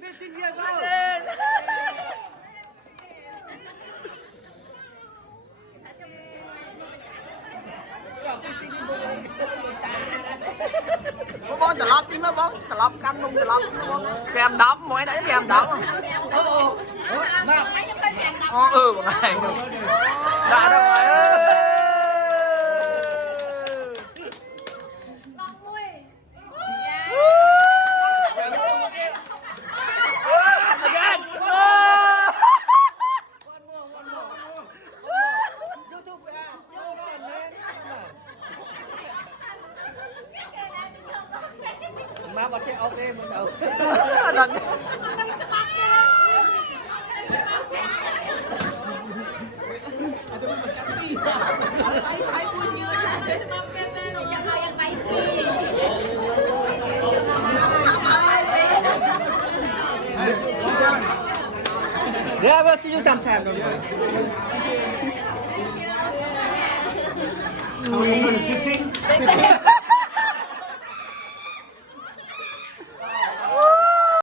15 years old. Bón chả lót tí mới bón chả lót canh luôn chả lót kèm đóng mỗi đấy kèm đóng Mà một ngày đã đâu rồi má bật xe ok một đầu. Yeah, we'll see you sometime. Don't worry. How are you turning 15?